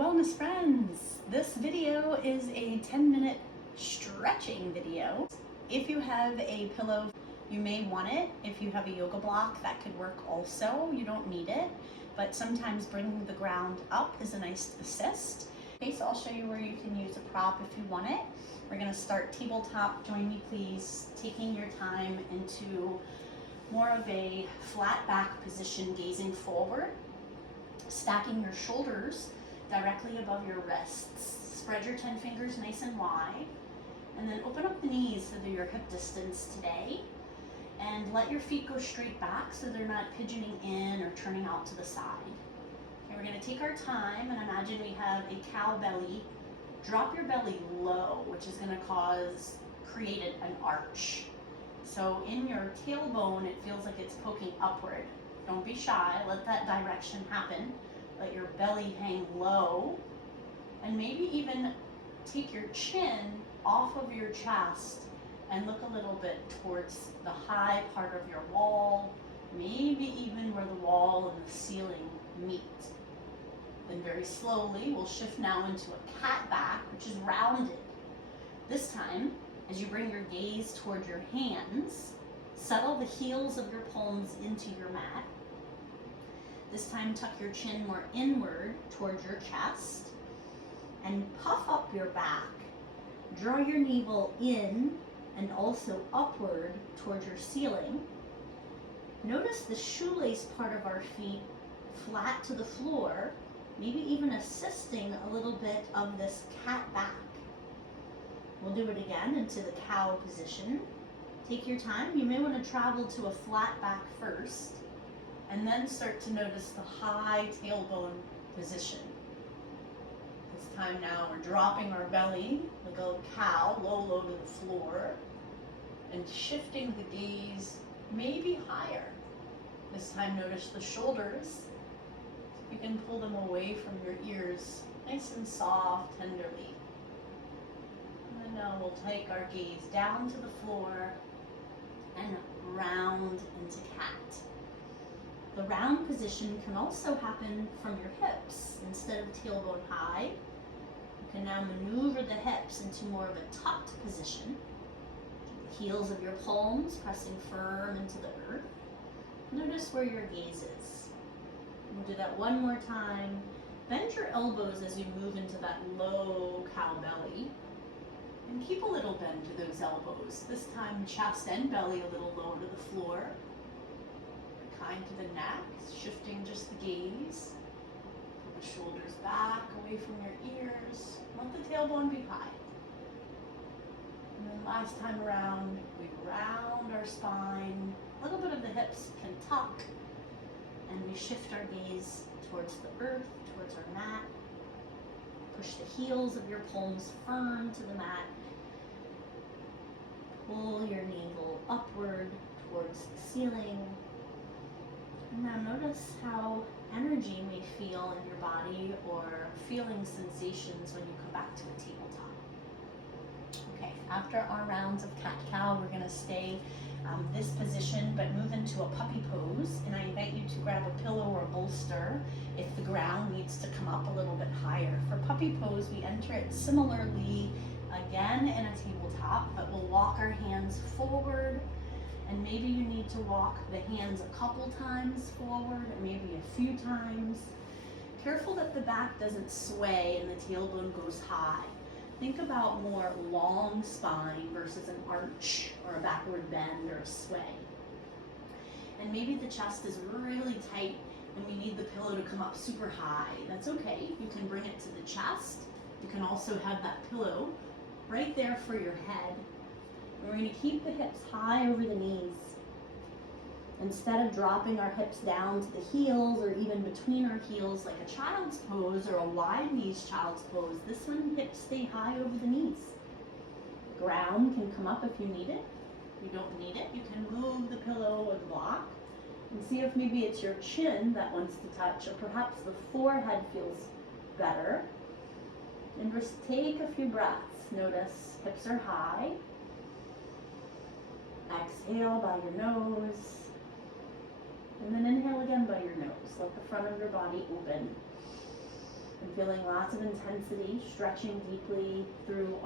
wellness friends. This video is a 10-minute stretching video. If you have a pillow, you may want it. If you have a yoga block, that could work also. You don't need it, but sometimes bringing the ground up is a nice assist. Okay, so I'll show you where you can use a prop if you want it. We're gonna start tabletop. Join me please, taking your time into more of a flat back position, gazing forward, stacking your shoulders directly above your wrists. Spread your 10 fingers nice and wide, and then open up the knees so they're your hip distance today, and let your feet go straight back so they're not pigeoning in or turning out to the side. Okay, we're gonna take our time and imagine we have a cow belly. Drop your belly low, which is gonna create an arch. So in your tailbone, it feels like it's poking upward. Don't be shy, let that direction happen. Let your belly hang low, and maybe even take your chin off of your chest and look a little bit towards the high part of your wall, maybe even where the wall and the ceiling meet. Then very slowly, we'll shift now into a cat back, which is rounded. This time, as you bring your gaze toward your hands, settle the heels of your palms into your mat. This time, tuck your chin more inward towards your chest and puff up your back. Draw your navel in and also upward towards your ceiling. Notice the shoelace part of our feet flat to the floor, maybe even assisting a little bit of this cat back. We'll do it again into the cow position. Take your time. You may want to travel to a flat back first, and then start to notice the high tailbone position. This time now we're dropping our belly like a cow, low to the floor, and shifting the gaze maybe higher. This time notice the shoulders. You can pull them away from your ears, nice and soft, tenderly. And then now we'll take our gaze down to the floor and round into cat. The round position can also happen from your hips. Instead of tailbone high, you can now maneuver the hips into more of a tucked position. The heels of your palms pressing firm into the earth. Notice where your gaze is. We'll do that one more time. Bend your elbows as you move into that low cow belly. And keep a little bend to those elbows. This time chest and belly a little low to the floor. Kind to the neck, shifting just the gaze. Pull the shoulders back, away from your ears. Let the tailbone be high. And then last time around, we round our spine. A little bit of the hips can tuck. And we shift our gaze towards the earth, towards our mat. Push the heels of your palms firm to the mat. Pull your navel upward towards the ceiling. And now notice how energy may feel in your body, or feeling sensations when you come back to a tabletop. Okay, after our rounds of cat-cow, we're going to stay this position, but move into a puppy pose. And I invite you to grab a pillow or a bolster if the ground needs to come up a little bit higher. For puppy pose, we enter it similarly again in a tabletop, but we'll walk our hands forward. And maybe you need to walk the hands a couple times forward, or maybe a few times. Careful that the back doesn't sway and the tailbone goes high. Think about more long spine versus an arch or a backward bend or a sway. And maybe the chest is really tight and we need the pillow to come up super high. That's okay. You can bring it to the chest. You can also have that pillow right there for your head. We're going to keep the hips high over the knees. Instead of dropping our hips down to the heels or even between our heels like a child's pose or a wide knees child's pose, this one hips stay high over the knees. Ground can come up if you need it. If you don't need it, you can move the pillow or the block and see if maybe it's your chin that wants to touch, or perhaps the forehead feels better. And just take a few breaths. Notice hips are high. Exhale by your nose. And then inhale again by your nose. Let the front of your body open. I'm feeling lots of intensity, stretching deeply through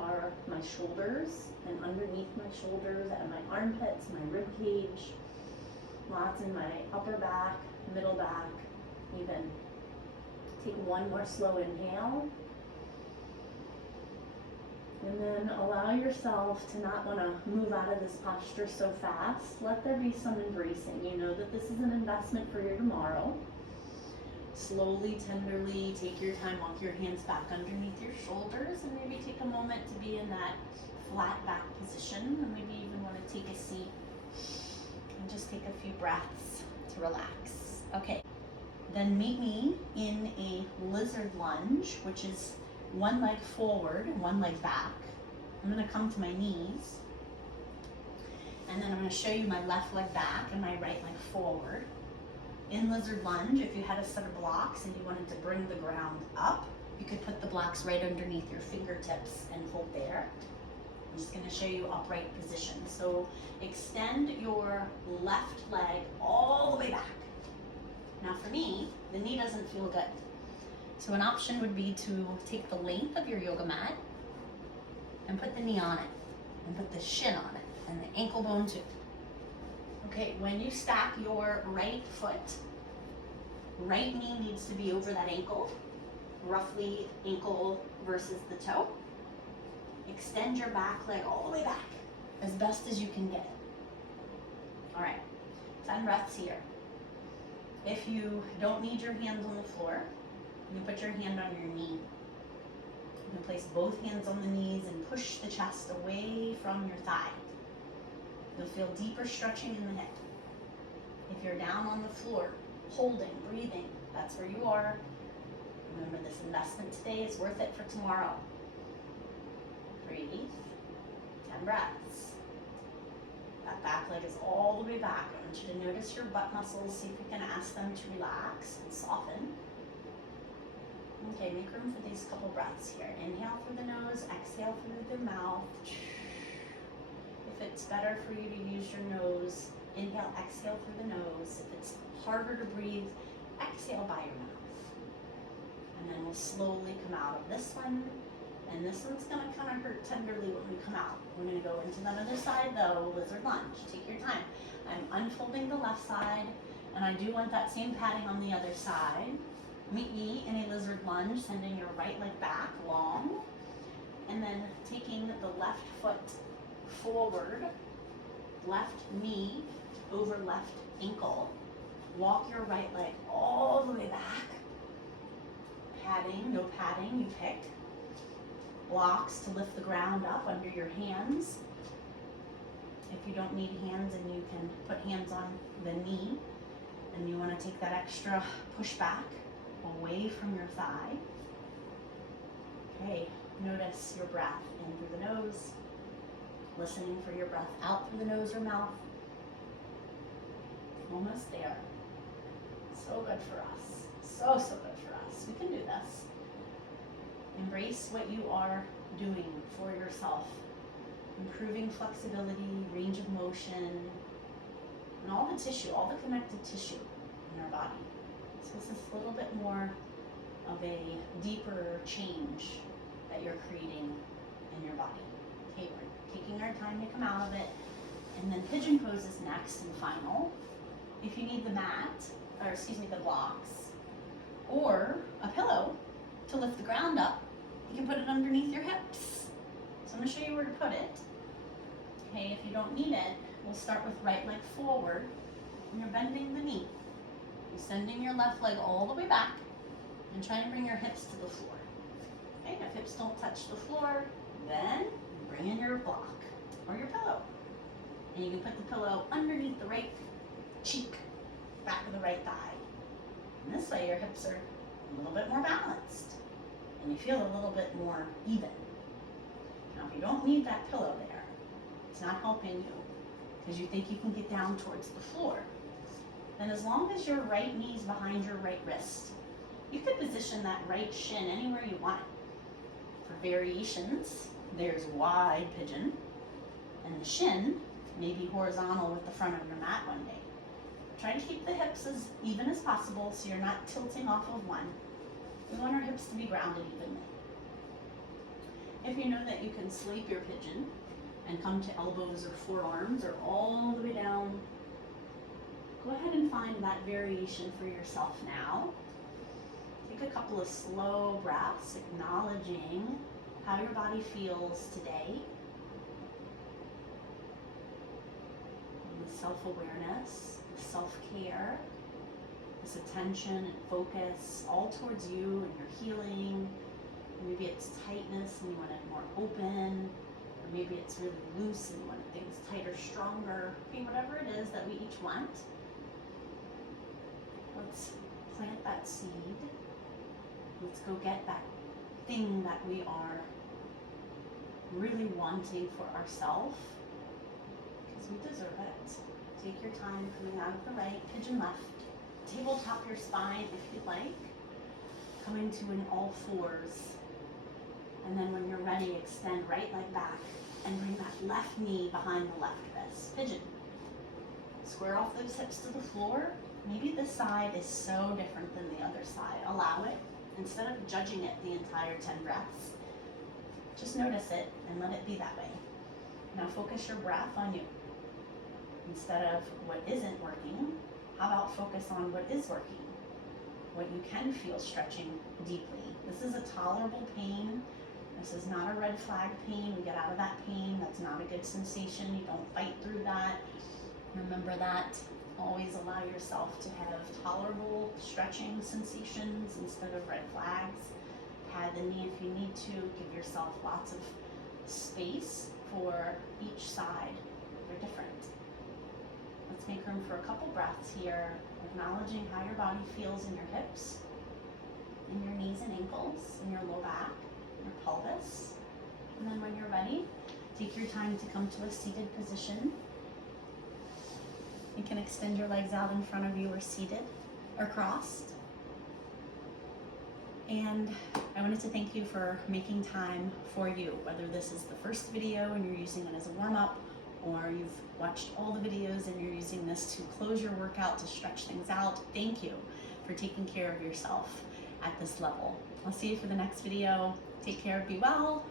my shoulders and underneath my shoulders and my armpits, my rib cage, lots in my upper back, middle back, even. Take one more slow inhale. And then allow yourself to not want to move out of this posture so fast. Let there be some embracing. You know that this is an investment for your tomorrow. Slowly, tenderly, take your time, walk your hands back underneath your shoulders, and maybe take a moment to be in that flat back position, or maybe even want to take a seat and just take a few breaths to relax. Okay, then meet me in a lizard lunge, which is one leg forward, one leg back. I'm going to come to my knees, and then I'm going to show you my left leg back and my right leg forward. In lizard lunge, if you had a set of blocks and you wanted to bring the ground up, you could put the blocks right underneath your fingertips and hold there. I'm just going to show you upright position. So extend your left leg all the way back. Now for me, the knee doesn't feel good. So an option would be to take the length of your yoga mat and put the knee on it, and put the shin on it, and the ankle bone too. Okay, when you stack your right foot, right knee needs to be over that ankle, roughly ankle versus the toe. Extend your back leg all the way back, as best as you can get it. All right, 10 breaths here. If you don't need your hands on the floor, you can put your hand on your knee. You can place both hands on the knees and push the chest away from your thigh. You'll feel deeper stretching in the hip. If you're down on the floor, holding, breathing, that's where you are. Remember, this investment today is worth it for tomorrow. Breathe. 10 breaths. That back leg is all the way back. I want you to notice your butt muscles. See if you can ask them to relax and soften. Okay, make room for these couple breaths here. Inhale through the nose, exhale through the mouth. If it's better for you to use your nose, inhale, exhale through the nose. If it's harder to breathe, exhale by your mouth. And then we'll slowly come out of this one. And this one's gonna kind of hurt tenderly when we come out. We're gonna go into that other side though, lizard lunge. Take your time. I'm unfolding the left side, and I do want that same padding on the other side. Meet me in a lizard lunge, sending your right leg back long, and then taking the left foot forward, left knee over left ankle. Walk your right leg all the way back. Padding, no padding, you pick. Blocks to lift the ground up under your hands. If you don't need hands, and you can put hands on the knee, and you want to take that extra push back away from your thigh. Okay, notice your breath in through the nose, listening for your breath out through the nose or mouth. Almost there. So good for us. So good for us. We can do this. Embrace what you are doing for yourself. Improving flexibility, range of motion, and all the tissue, all the connective tissue in our body. So this is a little bit more of a deeper change that you're creating in your body. Okay, we're taking our time to come out of it. And then pigeon pose is next and final. If you need the the blocks, or a pillow to lift the ground up, you can put it underneath your hips. So I'm going to show you where to put it. Okay, if you don't need it, we'll start with right leg forward, and you're bending the knee. You're sending your left leg all the way back, and try and bring your hips to the floor. Okay, if hips don't touch the floor, then bring in your block or your pillow. And you can put the pillow underneath the right cheek, back of the right thigh. And this way your hips are a little bit more balanced, and you feel a little bit more even. Now if you don't need that pillow there, it's not helping you because you think you can get down towards the floor, then as long as your right knee's behind your right wrist, you could position that right shin anywhere you want it. For variations, there's wide pigeon, and the shin may be horizontal with the front of your mat one day. Try to keep the hips as even as possible so you're not tilting off of one. We want our hips to be grounded evenly. If you know that you can sleep your pigeon and come to elbows or forearms or all the way down, go ahead and find that variation for yourself now. Take a couple of slow breaths, acknowledging how your body feels today. And the self-awareness, the self-care, this attention and focus all towards you and your healing. Maybe it's tightness and you want it more open, or maybe it's really loose and you want things tighter, stronger. Okay, whatever it is that we each want. Let's plant that seed. Let's go get that thing that we are really wanting for ourselves, because we deserve it. Take your time coming out of the right, pigeon left. Tabletop your spine if you'd like. Coming to an all fours. And then when you're ready, extend right leg back and bring that left knee behind the left wrist. Pigeon. Square off those hips to the floor. Maybe this side is so different than the other side. Allow it. Instead of judging it the entire 10 breaths, just notice it and let it be that way. Now focus your breath on you. Instead of what isn't working, how about focus on what is working? What you can feel stretching deeply. This is a tolerable pain. This is not a red flag pain. We get out of that pain. That's not a good sensation. You don't fight through that. Remember that. Always allow yourself to have tolerable stretching sensations instead of red flags. Pad the knee if you need to. Give yourself lots of space for each side. They're different. Let's make room for a couple breaths here, acknowledging how your body feels in your hips, in your knees and ankles, in your low back, your pelvis. And then when you're ready, take your time to come to a seated position. You can extend your legs out in front of you or seated or crossed. And I wanted to thank you for making time for you, whether this is the first video and you're using it as a warm-up, or you've watched all the videos and you're using this to close your workout, to stretch things out. Thank you for taking care of yourself at this level. I'll see you for the next video. Take care, be well.